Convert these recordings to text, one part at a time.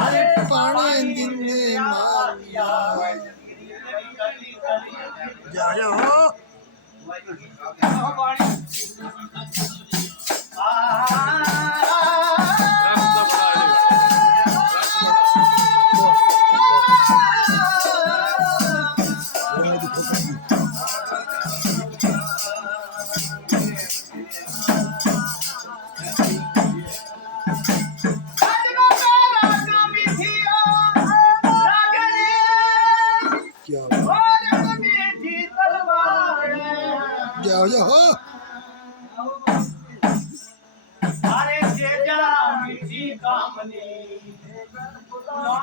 अरे पानी दिंदे मारिया जा हो जाओ जाओ हो अरे जेजा मीठी कामनी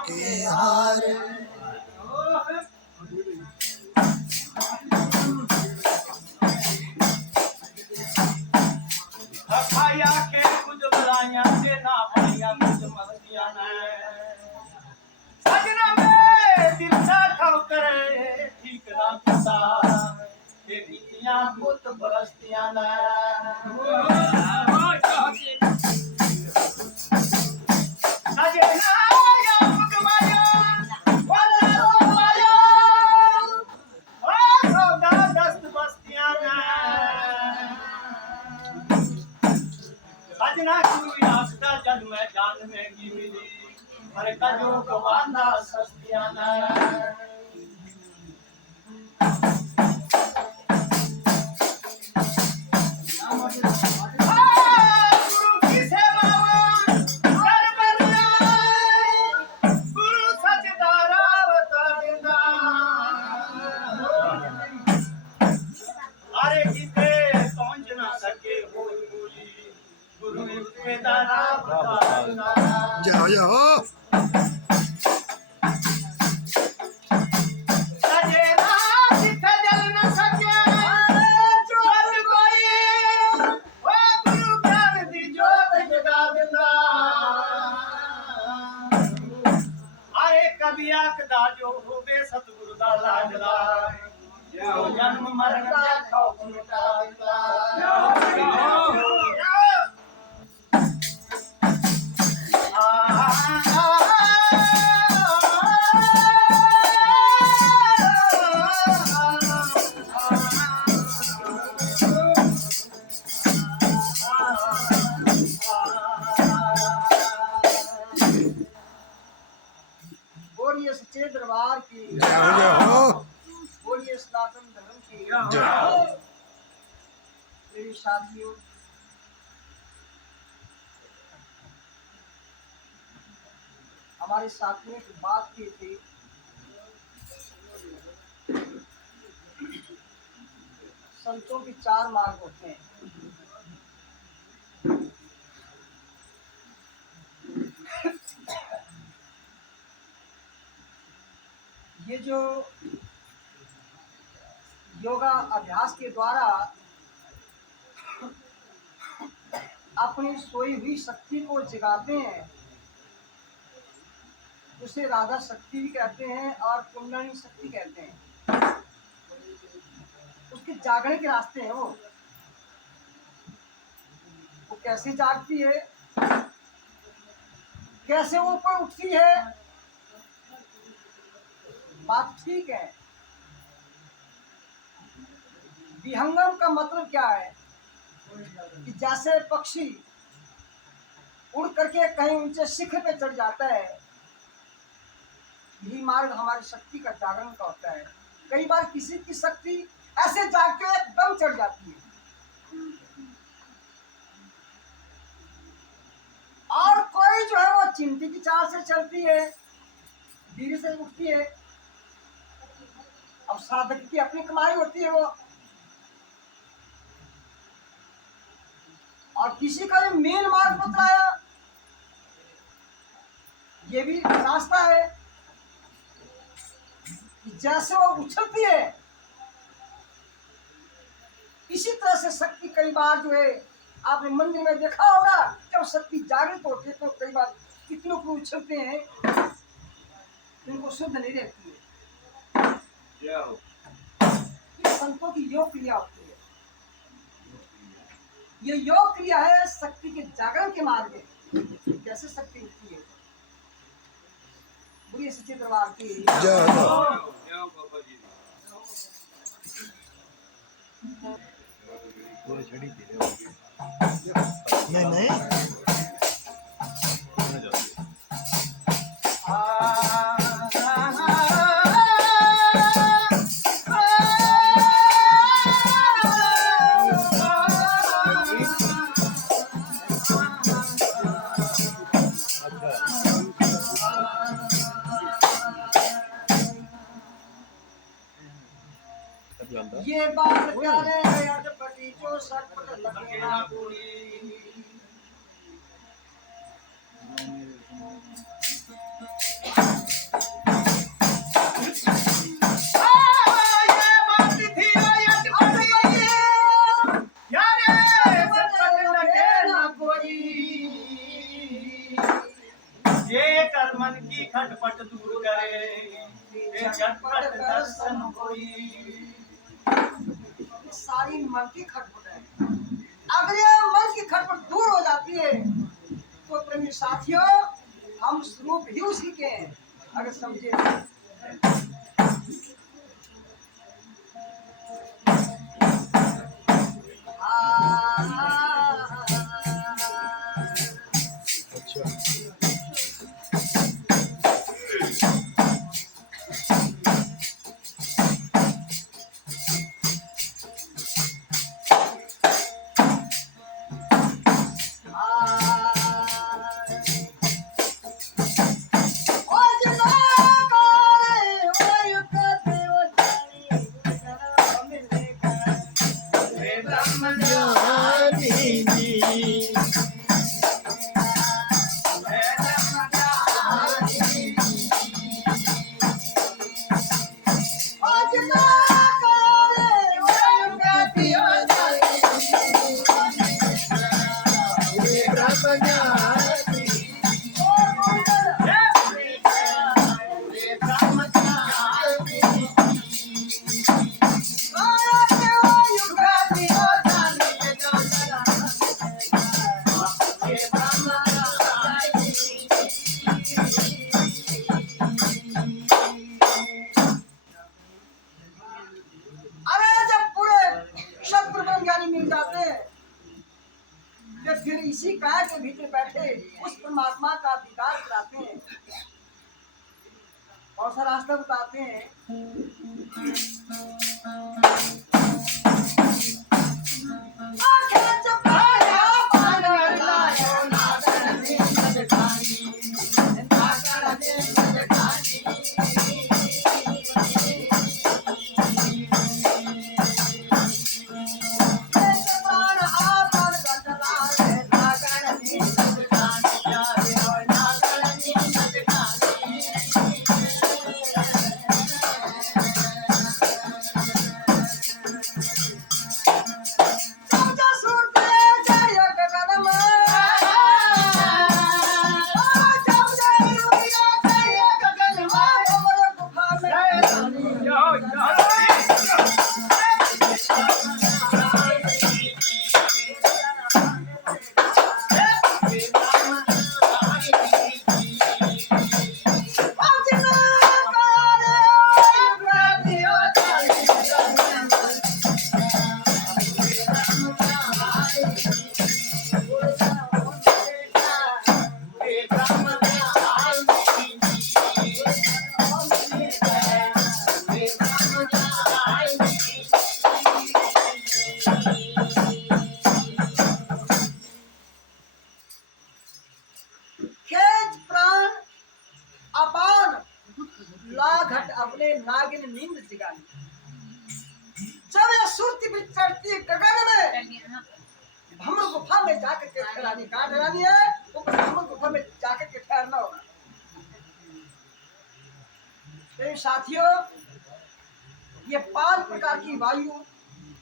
के हार खाया के कुछ बुलाया से ना पाया कुछ मस्तियां ने सजना में दिल सा ठोकर ठीक ना पता ये बीतियां बुत बरस्तियां ने जान में की मिली हर कजो गवाना सस्तियां ना गुरु की सेवा कर बरना गुरु सच दारावत दिंदा अरे किते पहुंच ना सके बोली गुरु के दारावत जाओ जाओ सतगुरु दा लाडला जन्म मरण दा खौफ मिटा बोलिए सच्चे दरबार की जाओ जाओ बोलिए सनातन धर्म की जाओ मेरी साथियों हमारे साथ में एक बात की थी संतों के चार मार्ग होते हैं ये जो योगा अभ्यास के द्वारा अपनी सोई हुई शक्ति को जगाते हैं उसे राधा शक्ति भी कहते हैं और कुंडलिनी शक्ति कहते हैं। उसके जागने के रास्ते हैं वो कैसे जागती है कैसे वो ऊपर उठती है बात ठीक है। विहंगम का मतलब क्या है कि जैसे पक्षी उड़ करके कहीं ऊंचे शिखर पे चढ़ जाता है यही मार्ग हमारी शक्ति का जागरण का होता है। कई बार किसी की शक्ति ऐसे जाग के एकदम चढ़ जाती है और कोई जो है वो चिमटी की चाल से चलती है धीरे से उठती है। अब साधक की अपनी कमाई होती है वो और किसी का भी मेन मार्ग बतलाया ये भी रास्ता है जैसे वो उछलती है, इसी तरह से शक्ति कई बार जो है आपने मंदिर में देखा होगा, जब शक्ति जागृत होती है तो कई बार कितने को उछलते हैं, उनको शुद्ध नहीं रहती है। ये संतों की योग क्रिया होती है। ये योग क्रिया है शक्ति के जागरण के मार्ग में। कैसे शक्ति उठती है? बुरी सच्चे दरबार की जय हो। नहीं नहीं ये बात प्यारे अटपटी जो सरपट लगे ना पूरी। मन की खटपट दूर करे, झटपट दर्शन होई। सारी मन की खटपट है। अगर ये मन की खटपट दूर हो जाती है तो प्रेमी साथियों, हम स्वरूप ही उसी के हैं, अगर समझे। फिर इसी काय के भीतर बैठे उस परमात्मा का दीदार कराते हैं और सा रास्ता बताते हैं। अपने नागिन नींद जगानी। जब ये सुरती भी चढ़ती है गगन में, भ्रमर गुफा में जाकर के ठहरानी। कहाँ ठहरानी है? वो भ्रमर गुफा में जाकर के ठहरना होगा। तो साथियों, ये 5 प्रकार की वायु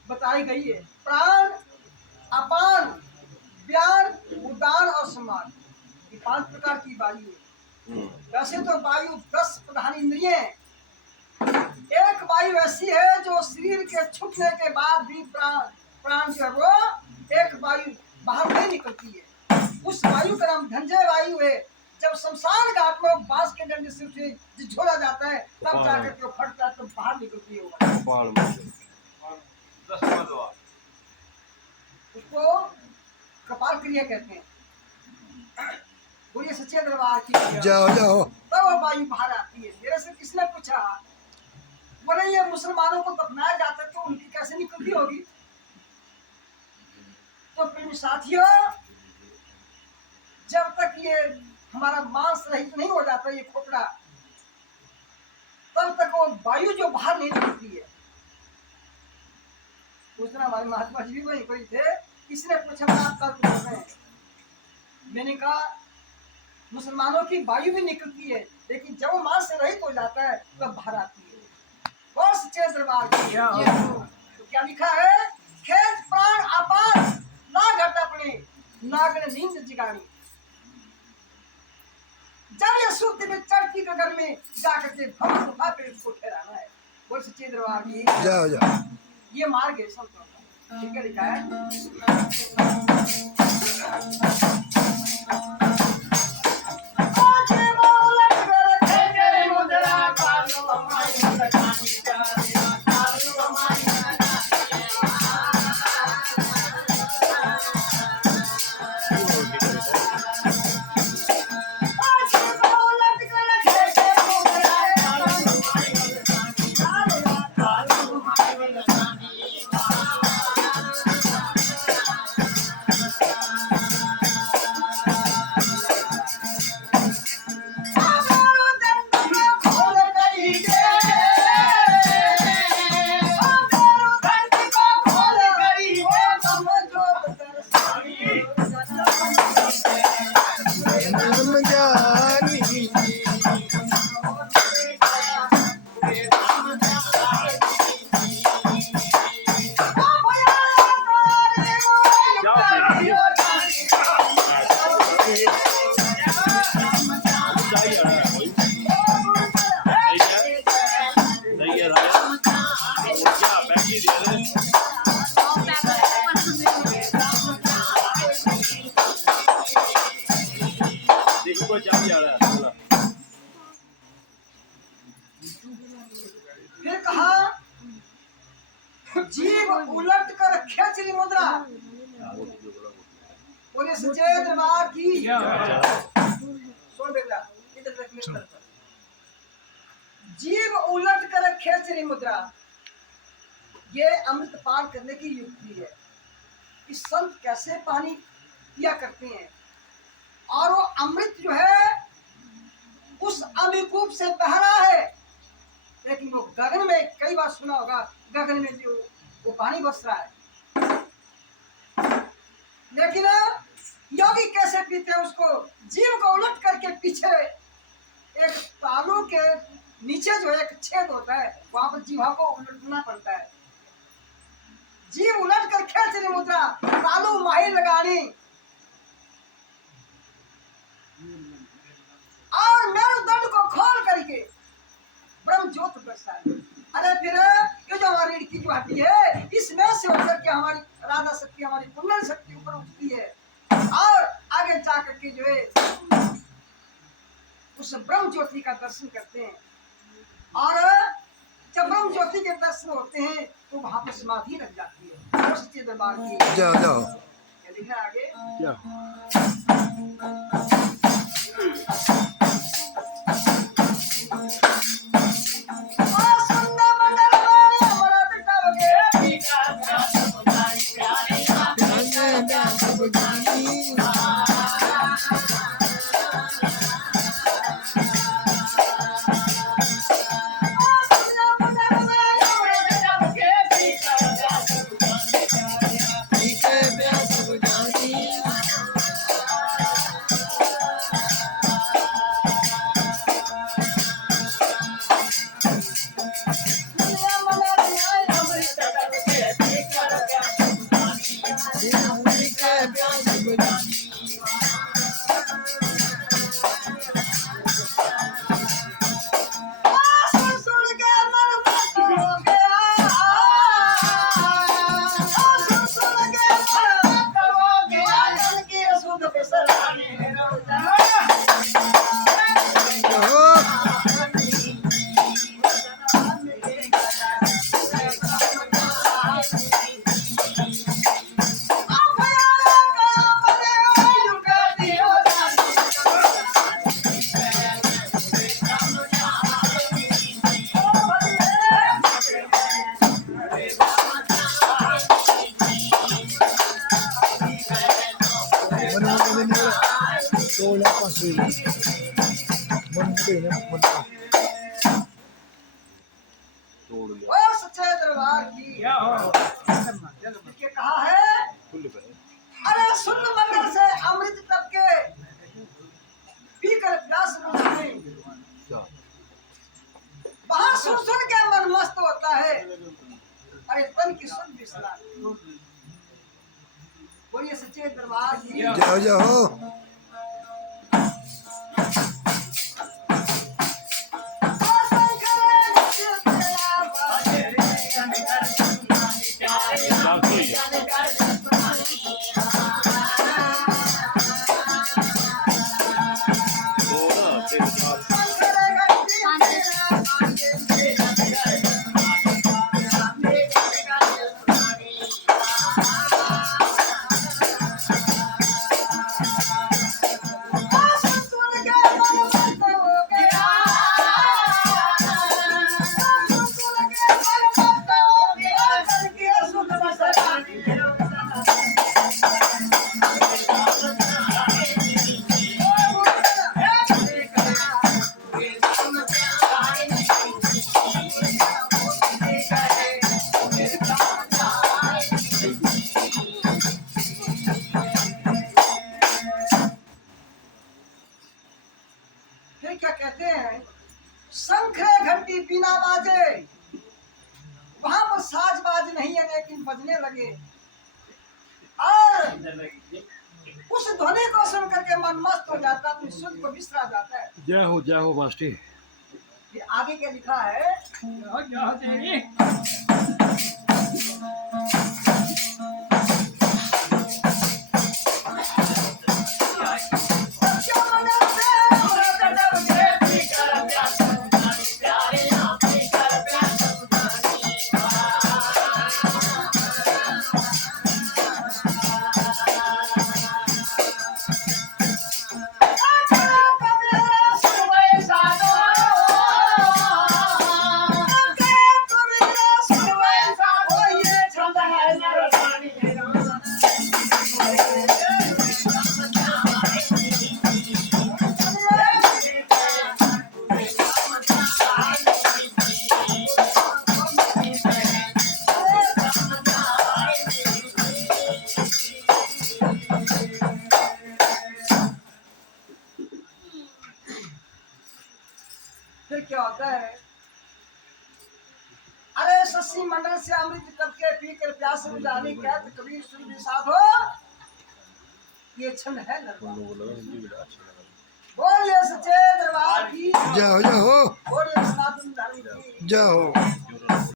बताई गई है। प्राण, अपान, व्यान, उदान और समान। ये 5 प्रकार की वायु है। वैसे तो वायु 10 प्रधान इंद्रिय है। एक वायु ऐसी है जो शरीर के छूटने के बाद भी प्राण जो है वो एक वायु बाहर नहीं निकलती है। उस वायु का नाम धनंजय वायु है। जब शमशान घाट में बांस के डंडे से उसे झोला जाता है तब जाकर के फटता है तो बाहर निकलती है। उसको कपाल क्रिया कहते हैं। बोलिए सच्चे दरबार की जाओ जाओ। तब वो वायु बाहर आती है। मेरे से किसने पूछा, बोले ये मुसलमानों को दफनाया जाता है तो उनकी कैसे निकलती होगी। तो प्रेम साथियों, जब तक ये हमारा मांस रहित नहीं हो जाता ये खोपड़ा, तब तक वो वायु जो बाहर नहीं निकलती है। उस दिन हमारे महात्मा जी भी वहीं पर थे। किसने पूछा आप तर्क बोल रहे हैं। मैंने कहा मुसलमानों की वायु भी निकलती है लेकिन जब वो मांस से रहित हो जाता है तब बाहर आती है। बहुत सच्चे दरबार की तो क्या लिखा है, खेत प्राण अपान ना घट अपने नागन नींद जिगानी। जब ये सुर्ति में चढ़ती गगन में जाकर के भवन गुफा पे उसको ठहराना है। बोल सच्चे दरबार की जाओ जाओ। ये मार्ग है संतों का। ठीक है, लिखा है फिर कहा जीव उलट कर खेचरी मुद्रा। बोले सच्चे दरबार की सुन बेटा, इधर देख ले। जीव उलट कर खेचरी मुद्रा, ये अमृत पान करने की युक्ति है। इस संत कैसे पानी पिया करते हैं और वो अमृत जो है उस अमिकूप से बह रहा है, लेकिन वो गगन में, कई बार सुना होगा, गगन में जो वो पानी बरस रहा है। लेकिन योगी कैसे पीते हैं उसको, जीव को उलट करके पीछे एक तालू के नीचे जो एक छेद होता है वहां पर जीवा को उलटना पड़ता है। जीव उलट कर खेच रही मुद्रा, तालू माही लगानी और मेरुदंड को खोल करके ब्रह्म ज्योत बरसाए। अरे फिर ये जो हमारी रीढ़ की जो हड्डी है इसमें से होकर के हमारी राधा शक्ति, हमारी कुंडल शक्ति ऊपर उठती है और आगे जा करके जो है उस ब्रह्म ज्योति का दर्शन करते हैं। और जब ब्रह्म ज्योति के दर्शन होते हैं तो वहां पर समाधि लग जाती है। तो सच्चे दरबार की जाओ जाओ। क्या लिखा है आगे, क्या ओ सच्चे दरबार की क्या हो के कहा है अरे सुन मंडल से अमृत तब के पी कर प्यास बुझाने वहां सुन के मन मस्त होता है अरे तन की सुन विश्राम बोलिए सच्चे दरबार की जाओ जाओ फिर क्या कहते हैं शंख घंटी बिना बाजे वहां पर साज बाज नहीं है लेकिन बजने लगे और उस ध्वनि को सुन करके मन मस्त हो जाता है अपनी सुध को बिसरा जाता है जय हो मास्टर फिर आगे क्या लिखा है क्या तेरी फिर क्या होता है अरे शशि मंडल से अमृत तब के पी कर प्यास बुझाने क्या तो कबीर सुन विषाद हो ये क्षण है बोलिए सच्चे दरबार की जाओ बोलिए सनातन धर्म की जाओ